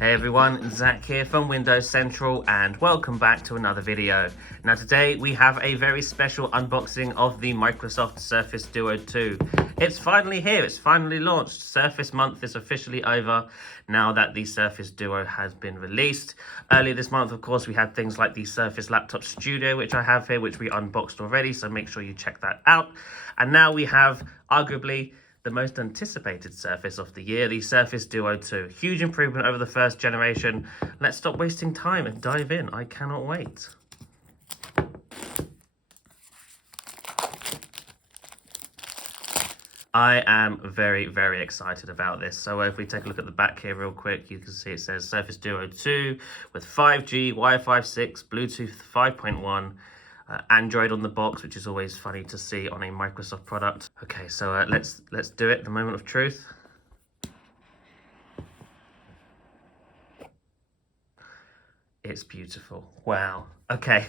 Hey everyone, Zach here from Windows Central and welcome back to another video. Now today we have a very special unboxing of the Microsoft Surface Duo 2. It's finally here, it's finally launched. Surface month is officially over now that the Surface Duo has been released. Earlier this month, of course, we had things like the Surface Laptop Studio, which I have here, which we unboxed already, so make sure you check that out. And now we have arguably the most anticipated Surface of the year, the Surface Duo 2. Huge improvement over the first generation. Let's stop wasting time and dive in. I cannot wait. I am very, very excited about this. So if we take a look at the back here real quick, you can see it says Surface Duo 2 with 5G, Wi-Fi 6, Bluetooth 5.1, Android on the box, which is always funny to see on a Microsoft product. Okay, so let's do it, the moment of truth. It's beautiful. Wow. Okay,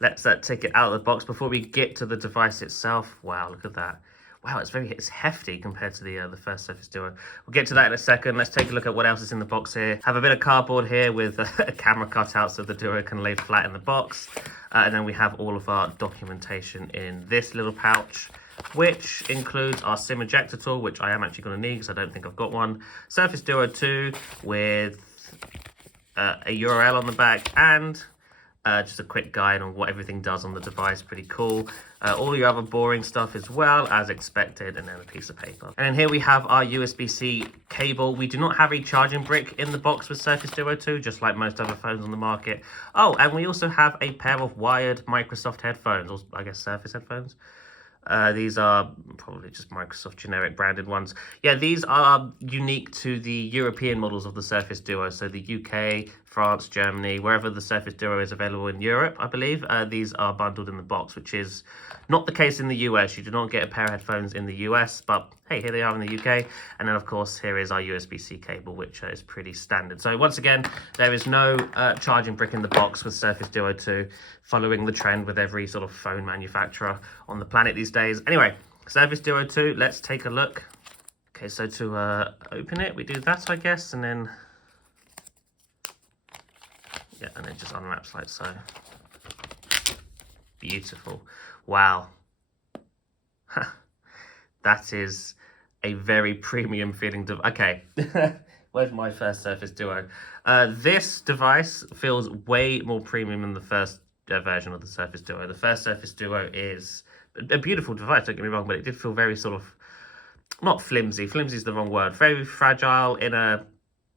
let's take it out of the box before we get to the device itself. Wow, look at that. Wow, it's hefty compared to the first Surface Duo. We'll get to that in a second. Let's take a look at what else is in the box here. Have a bit of cardboard here with a camera cutout so the Duo can lay flat in the box. And then we have all of our documentation in this little pouch, which includes our SIM ejector tool, which I am actually going to need because I don't think I've got one. Surface Duo 2 with a URL on the back and just a quick guide on what everything does on the device. Pretty cool. All your other boring stuff as well, as expected, and then a piece of paper. And then here we have our USB-C cable. We do not have a charging brick in the box with Surface Duo 2, just like most other phones on the market. Oh, and we also have a pair of wired Microsoft headphones, or I guess Surface headphones. These are probably just Microsoft generic branded ones. Yeah, these are unique to the European models of the Surface Duo. So the UK, France, Germany, wherever the Surface Duo is available in Europe, I believe, these are bundled in the box, which is not the case in the US. You do not get a pair of headphones in the US, but hey, here they are in the UK. And then, of course, here is our USB-C cable, which is pretty standard. So once again, there is no charging brick in the box with Surface Duo 2, following the trend with every sort of phone manufacturer on the planet these days. Anyway, Surface Duo 2, let's take a look. Okay, so to open it, we do that, I guess, and then, yeah, and it just unwraps like so. Beautiful. Wow. That is a very premium feeling device. Okay, where's my first Surface Duo? This device feels way more premium than the first version of the Surface Duo. The first Surface Duo is a beautiful device, don't get me wrong, but it did feel very sort of, not flimsy. Flimsy is the wrong word. Very fragile in a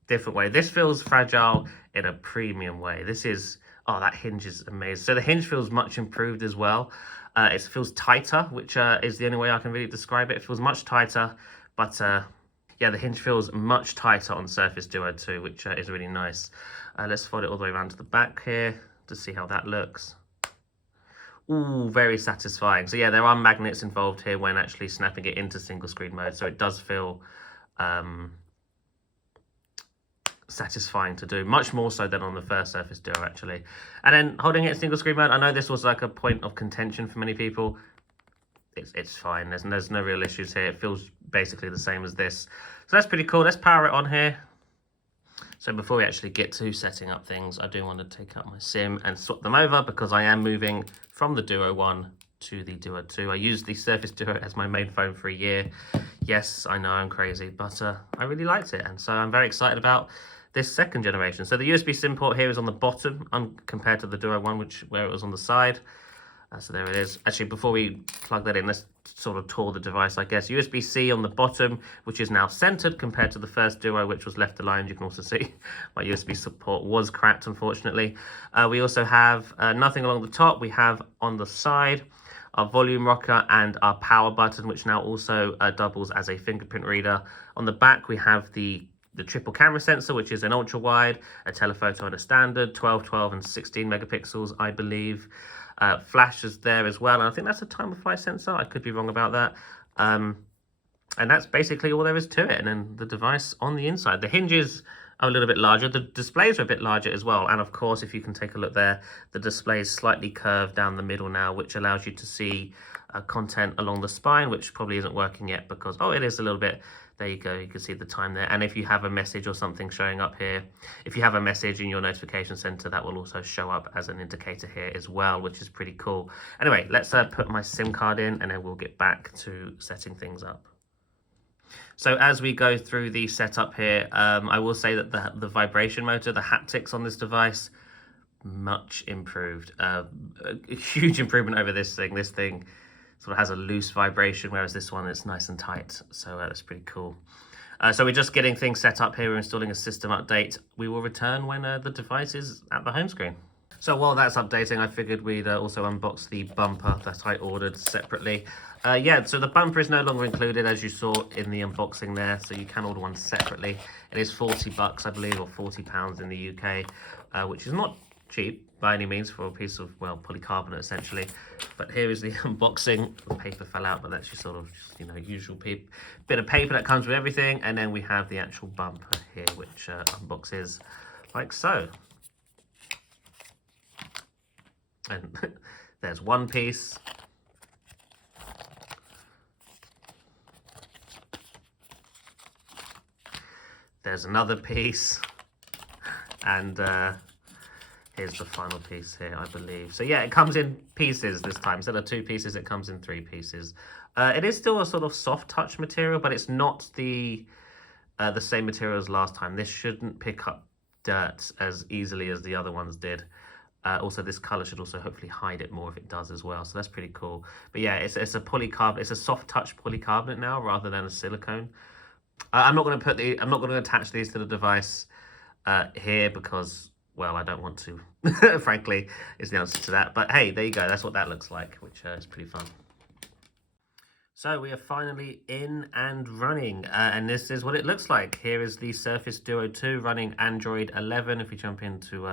different way. This feels fragile in a premium way. This is, oh, that hinge is amazing. So the hinge feels much improved as well. It feels tighter, which is the only way I can really describe it. It feels much tighter, but yeah, the hinge feels much tighter on Surface Duo 2, which is really nice. Let's fold it all the way around to the back here to see how that looks. Ooh, very satisfying. So yeah, there are magnets involved here when actually snapping it into single screen mode, so it does feel satisfying to do, much more so than on the first Surface Duo actually. And then holding it in single screen mode, I know this was like a point of contention for many people. It's fine, there's no real issues here. It feels basically the same as this, so that's pretty cool. Let's power it on here. So before we actually get to setting up things, I do want to take out my SIM and swap them over because I am moving from the Duo 1 to the Duo 2. I used the Surface Duo as my main phone for a year. Yes, I know I'm crazy, but I really liked it, and so I'm very excited about this second generation. So the USB SIM port here is on the bottom compared to the Duo 1, where it was on the side. So there it is. Actually, before we plug that in, let's sort of tour the device, I guess. USB-C on the bottom, which is now centered compared to the first Duo, which was left aligned. You can also see my USB support was cracked, unfortunately. We also have nothing along the top. We have on the side our volume rocker and our power button, which now also doubles as a fingerprint reader. On the back, we have the triple camera sensor, which is an ultra wide, a telephoto and a standard, 12, 12 and 16 megapixels, I believe. Flash is there as well, and I think that's a time of flight sensor. I could be wrong about that. And that's basically all there is to it. And then the device on the inside, the hinges are a little bit larger. The displays are a bit larger as well. And of course, if you can take a look there, the display is slightly curved down the middle now, which allows you to see content along the spine, which probably isn't working yet because, oh, it is a little bit. There you go, you can see the time there. And if you have a message or something showing up here, if you have a message in your notification center, that will also show up as an indicator here as well, which is pretty cool. Anyway, let's put my SIM card in and then we'll get back to setting things up. So as we go through the setup here, I will say that the vibration motor, the haptics on this device, much improved. A huge improvement over this thing. This thing sort of has a loose vibration, whereas this one is nice and tight. So that's pretty cool. So we're just getting things set up here. We're installing a system update. We will return when the device is at the home screen. So while that's updating, I figured we'd also unbox the bumper that I ordered separately. Yeah, so the bumper is no longer included, as you saw in the unboxing there, so you can order one separately. It is $40, I believe, or £40 in the UK, which is not cheap by any means for a piece of, well, polycarbonate essentially. But here is the unboxing. The paper fell out, but that's your sort of, you know, usual bit of paper that comes with everything. And then we have the actual bumper here, which unboxes like so. And there's one piece. There's another piece. And here's the final piece here, I believe. So yeah, it comes in pieces this time. Instead of 2 pieces, it comes in 3 pieces. It is still a sort of soft touch material, but it's not the same material as last time. This shouldn't pick up dirt as easily as the other ones did. Also, this color should also hopefully hide it more if it does as well. So that's pretty cool. But yeah, it's a polycarbonate. It's a soft touch polycarbonate now rather than a silicone. I'm not going to attach these to the device here because, well, I don't want to, frankly, is the answer to that. But hey, there you go. That's what that looks like, which is pretty fun. So we are finally in and running, and this is what it looks like. Here is the Surface Duo 2 running Android 11. If we jump into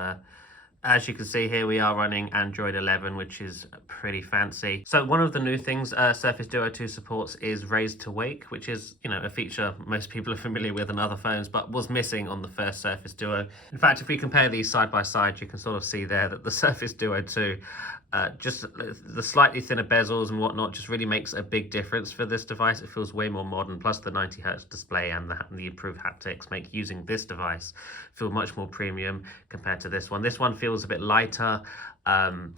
as you can see here, we are running Android 11, which is pretty fancy. So one of the new things Surface Duo 2 supports is Raise to Wake, which is, you know, a feature most people are familiar with on other phones, but was missing on the first Surface Duo. In fact, if we compare these side by side, you can sort of see there that the Surface Duo 2, just the slightly thinner bezels and whatnot just really makes a big difference for this device. It feels way more modern, plus the 90 Hz display and the improved haptics make using this device feel much more premium compared to this one. This one feels a bit lighter and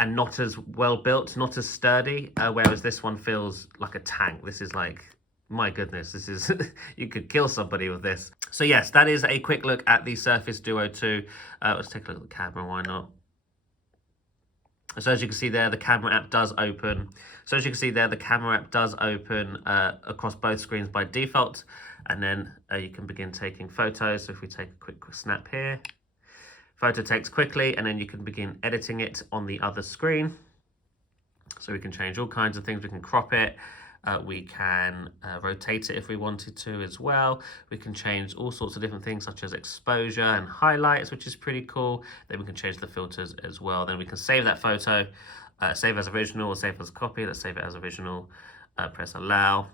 not as well built, not as sturdy, whereas this one feels like a tank. This is like, my goodness, this is, you could kill somebody with this. So yes, that is a quick look at the Surface Duo 2. Let's take a look at the camera, why not? So as you can see there, the camera app does open. Across both screens by default. And then you can begin taking photos. So if we take a quick snap here, photo takes quickly, and then you can begin editing it on the other screen. So we can change all kinds of things. We can crop it. We can rotate it if we wanted to as well. We can change all sorts of different things such as exposure and highlights, which is pretty cool. Then we can change the filters as well. Then we can save that photo, save as original or save as copy. Let's save it as original, press allow.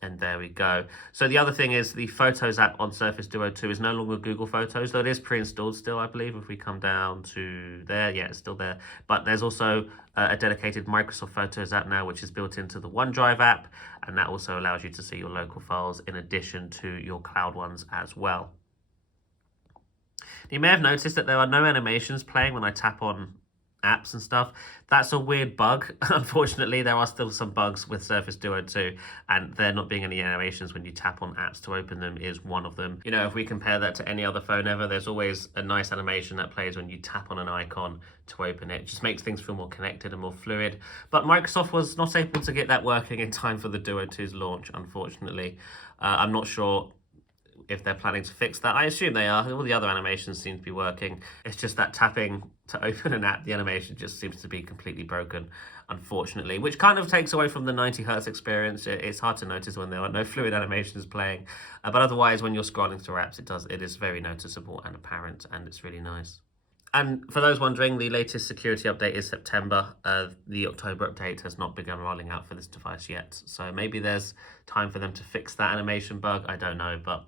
And there we go. So the other thing is the Photos app on Surface Duo 2 is no longer Google Photos, though it is pre-installed still, I believe. If we come down to there, yeah, it's still there. But there's also a dedicated Microsoft Photos app now, which is built into the OneDrive app. And that also allows you to see your local files in addition to your cloud ones as well. You may have noticed that there are no animations playing when I tap on apps and stuff. That's a weird bug. Unfortunately, there are still some bugs with Surface Duo 2, and there not being any animations when you tap on apps to open them is one of them. You know, if we compare that to any other phone ever, there's always a nice animation that plays when you tap on an icon to open it. It just makes things feel more connected and more fluid. But Microsoft was not able to get that working in time for the Duo 2's launch, unfortunately. I'm not sure if they're planning to fix that. I assume they are. All the other animations seem to be working. It's just that tapping to open an app, the animation just seems to be completely broken, unfortunately, which kind of takes away from the 90 Hz experience. It's hard to notice when there are no fluid animations playing, but otherwise when you're scrolling through apps, it is very noticeable and apparent, and it's really nice. And for those wondering, the latest security update is September. The October update has not begun rolling out for this device yet, so maybe there's time for them to fix that animation bug. I don't know, but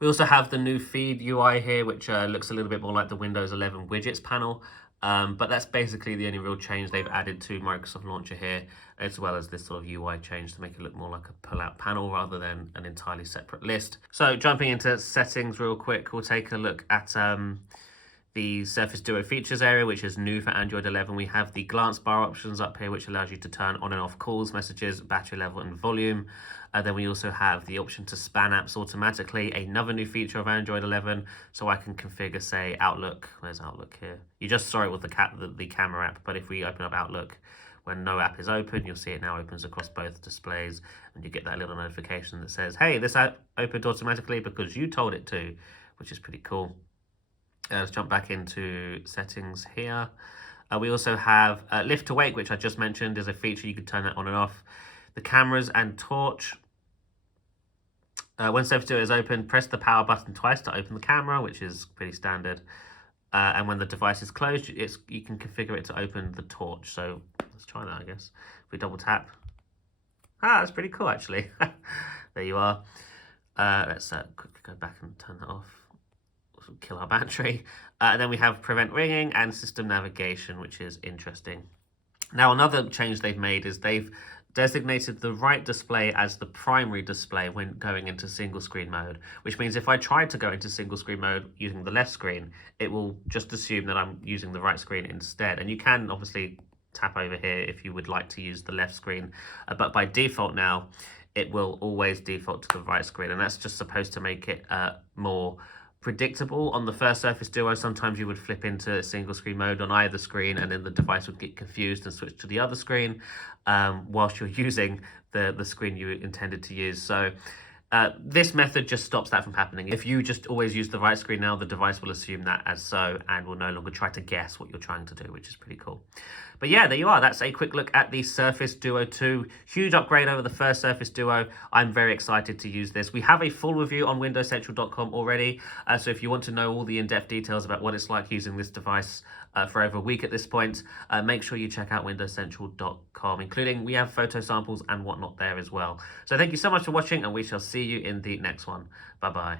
we also have the new feed UI here, which looks a little bit more like the Windows 11 widgets panel. But that's basically the only real change they've added to Microsoft Launcher here, as well as this sort of UI change to make it look more like a pull-out panel rather than an entirely separate list. So jumping into settings real quick, we'll take a look at the Surface Duo features area, which is new for Android 11. We have the glance bar options up here, which allows you to turn on and off calls, messages, battery level, and volume. Then we also have the option to span apps automatically, another new feature of Android 11. So I can configure, say, Outlook. Where's Outlook here? You just saw it with the camera app, but if we open up Outlook, when no app is open, you'll see it now opens across both displays, and you get that little notification that says, hey, this app opened automatically because you told it to, which is pretty cool. Let's jump back into settings here. We also have lift to wake, which I just mentioned is a feature. You can turn that on and off. The cameras and torch. When Surface Duo is open, press the power button twice to open the camera, which is pretty standard. And when the device is closed, you can configure it to open the torch. So let's try that, I guess. If we double tap. That's pretty cool, actually. There you are. Let's quickly go back and turn that off. Kill our battery. And then we have prevent ringing and system navigation, which is interesting. Now, another change they've made is they've designated the right display as the primary display when going into single screen mode, which means if I try to go into single screen mode using the left screen, it will just assume that I'm using the right screen instead. And you can obviously tap over here if you would like to use the left screen, but by default now, it will always default to the right screen, and that's just supposed to make it more predictable. On the first Surface Duo, sometimes you would flip into single screen mode on either screen, and then the device would get confused and switch to the other screen whilst you're using the screen you intended to use. So this method just stops that from happening. If you just always use the right screen now, the device will assume that as so and will no longer try to guess what you're trying to do, which is pretty cool. But yeah, there you are. That's a quick look at the Surface Duo 2. Huge upgrade over the first Surface Duo. I'm very excited to use this. We have a full review on windowscentral.com already. So if you want to know all the in-depth details about what it's like using this device for over a week at this point, make sure you check out windowscentral.com, including we have photo samples and whatnot there as well. So thank you so much for watching, and we shall see you in the next one. Bye-bye.